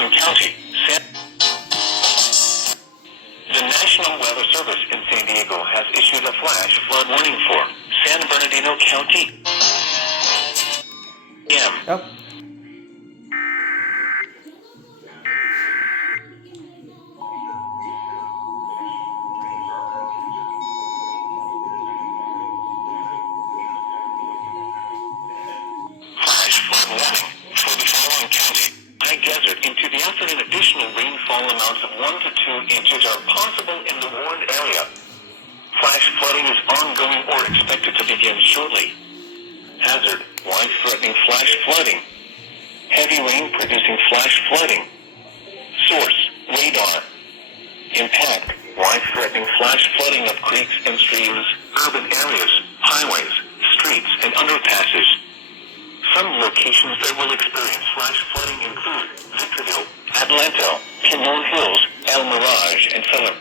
following county. The National Weather Service in San Diego has issued a flash flood warning for San Bernardino County. Yep. Flash flood warning for the following county. High desert into the afternoon. Additional rainfall amounts of 1 to 2 inches are possible in the warned area. Flash flooding is ongoing or expected to begin shortly. Hazard, life-threatening flash flooding. Heavy rain producing flash flooding. Source, radar. Impact, life-threatening flash flooding of creeks and streams, urban areas, highways, streets, and underpasses. Some locations that will experience flash flooding include Victorville, Adelanto, Pinole Hills, El Mirage, and Feller.